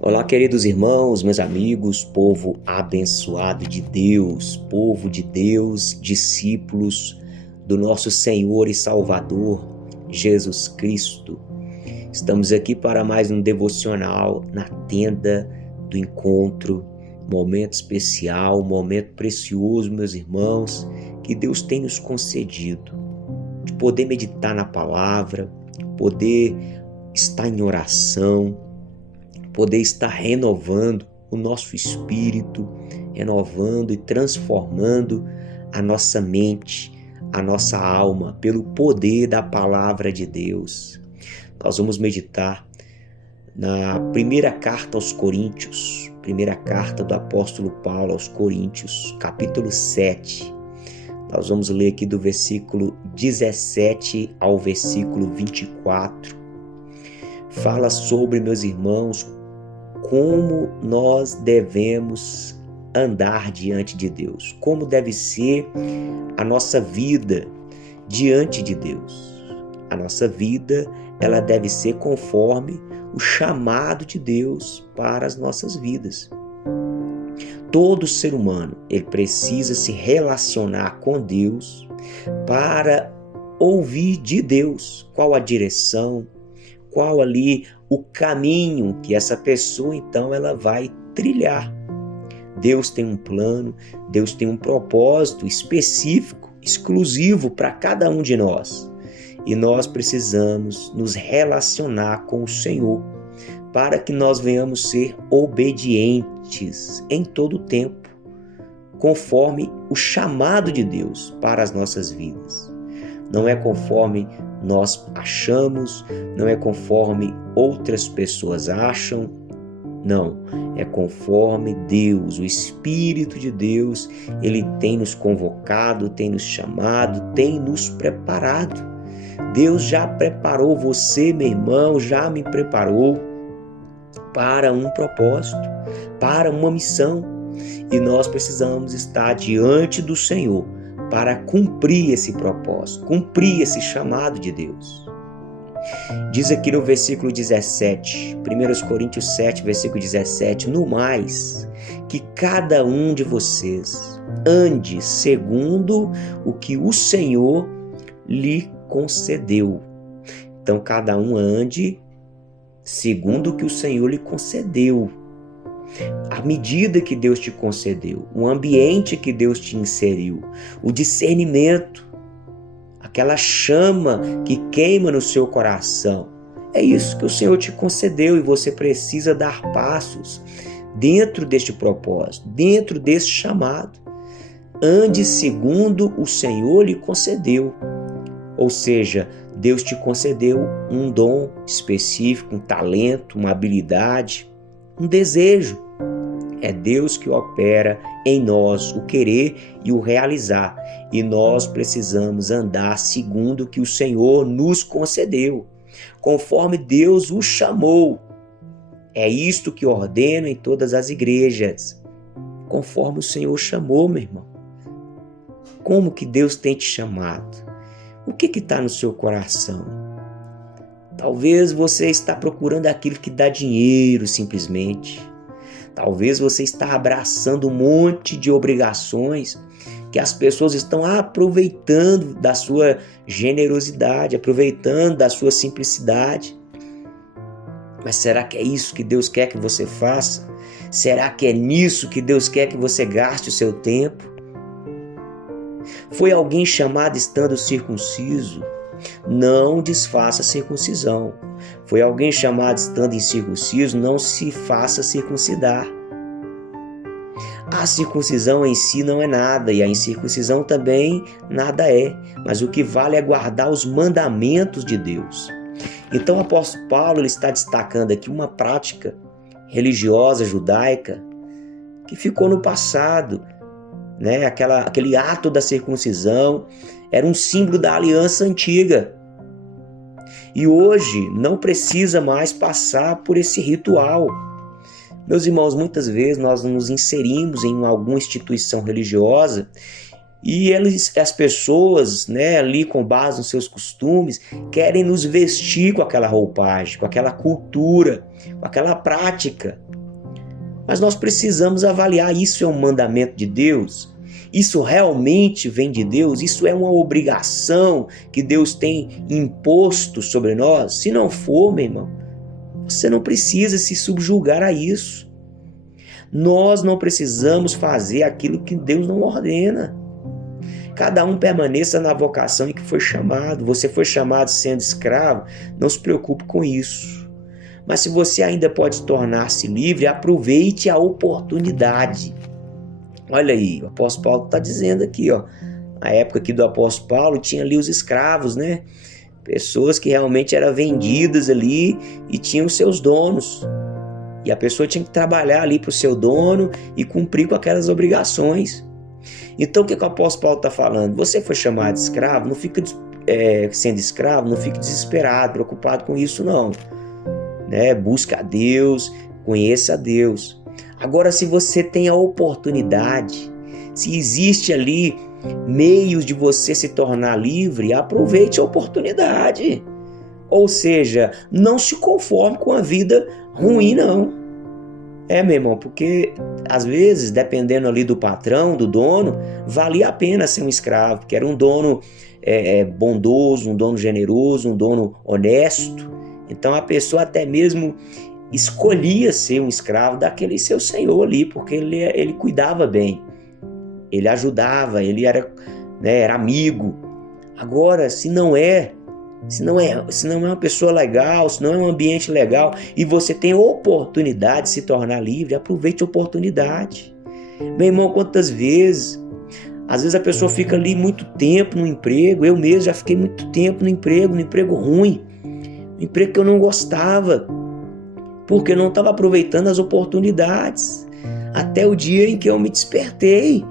Olá, queridos irmãos, meus amigos, povo abençoado de Deus, discípulos do nosso Senhor e Salvador, Jesus Cristo. Estamos aqui para mais um devocional na tenda do encontro, momento especial, momento precioso, meus irmãos, que Deus tem nos concedido, de poder meditar na palavra, poder estar em oração, poder estar renovando o nosso espírito, renovando e transformando a nossa mente, a nossa alma, pelo poder da palavra de Deus. Nós vamos meditar na primeira carta aos Coríntios, primeira carta do apóstolo Paulo aos Coríntios, capítulo 7. Nós vamos ler aqui do versículo 17 ao versículo 24. Fala sobre, meus irmãos, como nós devemos andar diante de Deus, como deve ser a nossa vida diante de Deus. A nossa vida, ela deve ser conforme o chamado de Deus para as nossas vidas. Todo ser humano, ele precisa se relacionar com Deus para ouvir de Deus qual a direção, qual ali o caminho que essa pessoa então ela vai trilhar. Deus tem um plano, Deus tem um propósito específico, exclusivo para cada um de nós. E nós precisamos nos relacionar com o Senhor para que nós venhamos ser obedientes em todo o tempo, conforme o chamado de Deus para as nossas vidas. Não é conforme nós achamos, não é conforme outras pessoas acham, não, é conforme Deus, o Espírito de Deus, Ele tem nos convocado, tem nos chamado, tem nos preparado. Deus já preparou você, meu irmão, já me preparou para um propósito, para uma missão, e nós precisamos estar diante do Senhor para cumprir esse propósito, cumprir esse chamado de Deus. Diz aqui no versículo 17, 1 Coríntios 7, versículo 17, no mais, que cada um de vocês ande segundo o que o Senhor lhe concedeu. Então, cada um ande segundo o que o Senhor lhe concedeu. A medida que Deus te concedeu, o ambiente que Deus te inseriu, o discernimento, aquela chama que queima no seu coração. É isso que o Senhor te concedeu e você precisa dar passos dentro deste propósito, dentro desse chamado. Ande segundo o Senhor lhe concedeu. Ou seja, Deus te concedeu um dom específico, um talento, uma habilidade, um desejo. É Deus que opera em nós o querer e o realizar. E nós precisamos andar segundo o que o Senhor nos concedeu, conforme Deus o chamou. É isto que ordeno em todas as igrejas, conforme o Senhor chamou, meu irmão. Como que Deus tem te chamado? O que está no seu coração? Talvez você está procurando aquilo que dá dinheiro simplesmente. Talvez você está abraçando um monte de obrigações que as pessoas estão aproveitando da sua generosidade, aproveitando da sua simplicidade. Mas será que é isso que Deus quer que você faça? Será que é nisso que Deus quer que você gaste o seu tempo? Foi alguém chamado estando circunciso? Não desfaça a circuncisão. Foi alguém chamado estando incircunciso? Não se faça circuncidar. A circuncisão em si não é nada e a incircuncisão também nada é, mas o que vale é guardar os mandamentos de Deus. Então o apóstolo Paulo ele está destacando aqui uma prática religiosa judaica que ficou no passado, né? Aquele ato da circuncisão era um símbolo da aliança antiga. E hoje não precisa mais passar por esse ritual. Meus irmãos, muitas vezes nós nos inserimos em alguma instituição religiosa e as pessoas, né, ali com base nos seus costumes, querem nos vestir com aquela roupagem, com aquela cultura, com aquela prática. Mas nós precisamos avaliar, isso é um mandamento de Deus? Isso realmente vem de Deus? Isso é uma obrigação que Deus tem imposto sobre nós? Se não for, meu irmão, você não precisa se subjugar a isso. Nós não precisamos fazer aquilo que Deus não ordena. Cada um permaneça na vocação em que foi chamado. Você foi chamado sendo escravo, não se preocupe com isso. Mas se você ainda pode tornar-se livre, aproveite a oportunidade. Olha aí, o apóstolo Paulo está dizendo aqui, ó, na época aqui do apóstolo Paulo, tinha ali os escravos, né? Pessoas que realmente eram vendidas ali e tinham seus donos. E a pessoa tinha que trabalhar ali para o seu dono e cumprir com aquelas obrigações. Então o que o apóstolo Paulo está falando? Você foi chamado de escravo, não fica sendo escravo, não fique desesperado, preocupado com isso não. Né? Busca a Deus, conheça a Deus. Agora, se você tem a oportunidade, se existe ali meios de você se tornar livre, aproveite a oportunidade. Ou seja, não se conforme com a vida ruim, não. Meu irmão, porque às vezes, dependendo ali do patrão, do dono, valia a pena ser um escravo, porque era um dono bondoso, um dono generoso, um dono honesto. Então a pessoa até mesmo escolhia ser um escravo daquele seu senhor ali, porque ele cuidava bem, ele ajudava, ele era amigo. Agora, se não é uma pessoa legal, se não é um ambiente legal e você tem oportunidade de se tornar livre, aproveite a oportunidade. Meu irmão, quantas vezes, às vezes a pessoa fica ali muito tempo no emprego, eu mesmo já fiquei muito tempo no emprego ruim, um emprego que eu não gostava, porque eu não estava aproveitando as oportunidades. Até o dia em que eu me despertei,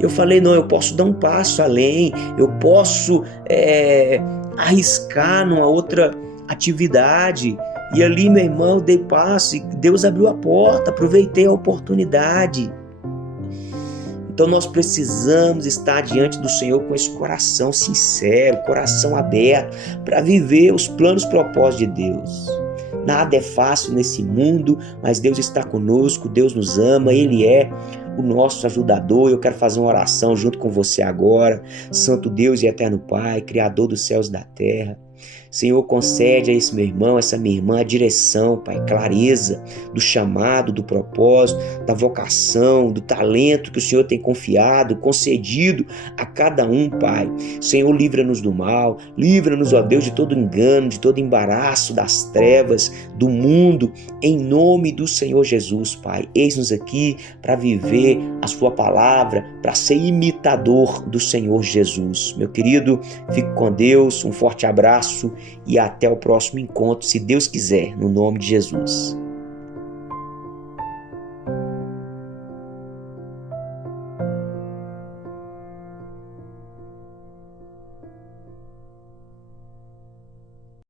eu falei, não, eu posso dar um passo além, eu posso arriscar numa outra atividade. E ali, meu irmão, eu dei passo e Deus abriu a porta, aproveitei a oportunidade. Então nós precisamos estar diante do Senhor com esse coração sincero, coração aberto, para viver os planos e propósitos de Deus. Nada é fácil nesse mundo, mas Deus está conosco, Deus nos ama, Ele é o nosso ajudador. Eu quero fazer uma oração junto com você agora. Santo Deus e eterno Pai, Criador dos céus e da terra, Senhor, concede a esse meu irmão, essa minha irmã, a direção, Pai, clareza do chamado, do propósito, da vocação, do talento que o Senhor tem confiado, concedido a cada um, Pai. Senhor, livra-nos do mal, livra-nos, ó Deus, de todo engano, de todo embaraço das trevas, do mundo, em nome do Senhor Jesus, Pai. Eis-nos aqui para viver a sua palavra, para ser imitador do Senhor Jesus. Meu querido, fique com Deus, um forte abraço e até o próximo encontro, se Deus quiser, no nome de Jesus.